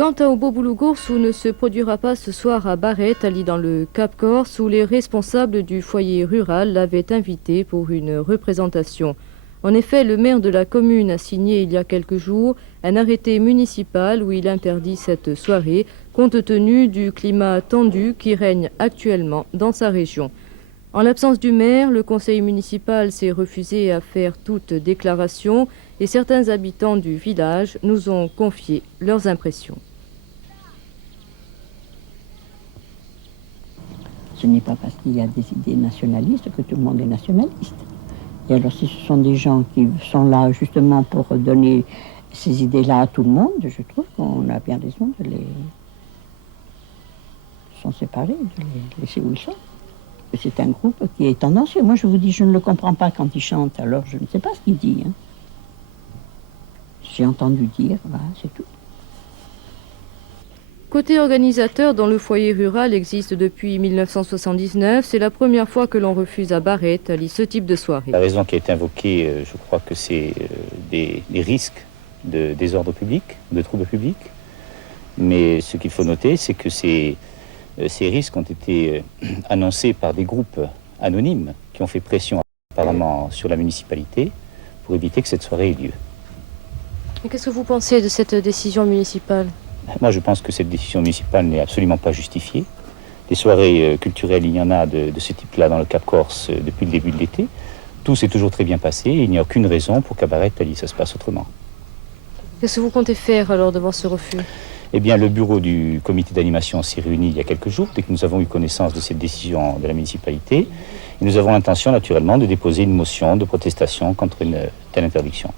Quant à Obo-Boulougours, où ne se produira pas ce soir à Barrette, Ali dans le Cap-Corse, où les responsables du foyer rural l'avaient invité pour une représentation. En effet, le maire de la commune a signé il y a quelques jours un arrêté municipal où il interdit cette soirée, compte tenu du climat tendu qui règne actuellement dans sa région. En l'absence du maire, le conseil municipal s'est refusé à faire toute déclaration et certains habitants du village nous ont confié leurs impressions. Ce n'est pas parce qu'il y a des idées nationalistes que tout le monde est nationaliste. Et alors si ce sont des gens qui sont là justement pour donner ces idées-là à tout le monde, je trouve qu'on a bien raison de les s'en séparer, de les laisser où ils sont. C'est un groupe qui est tendancieux. Moi je vous dis, je ne le comprends pas quand il chante, alors je ne sais pas ce qu'il dit. Hein. J'ai entendu dire, voilà, c'est tout. Côté organisateur, dont le foyer rural existe depuis 1979, c'est la première fois que l'on refuse à Barrette ce type de soirée. La raison qui a été invoquée, je crois que c'est des risques de désordre public, de troubles publics. Mais ce qu'il faut noter, c'est que ces risques ont été annoncés par des groupes anonymes qui ont fait pression apparemment sur la municipalité pour éviter que cette soirée ait lieu. Et qu'est-ce que vous pensez de cette décision municipale ? Moi, je pense que cette décision municipale n'est absolument pas justifiée. Des soirées culturelles, il y en a de ce type-là dans le Cap-Corse depuis le début de l'été. Tout s'est toujours très bien passé et il n'y a aucune raison pour qu'à Barrette, ça se passe autrement. Qu'est-ce que vous comptez faire alors devant ce refus ? Eh bien, le bureau du comité d'animation s'est réuni il y a quelques jours, dès que nous avons eu connaissance de cette décision de la municipalité. Et nous avons l'intention, naturellement, de déposer une motion de protestation contre une telle interdiction.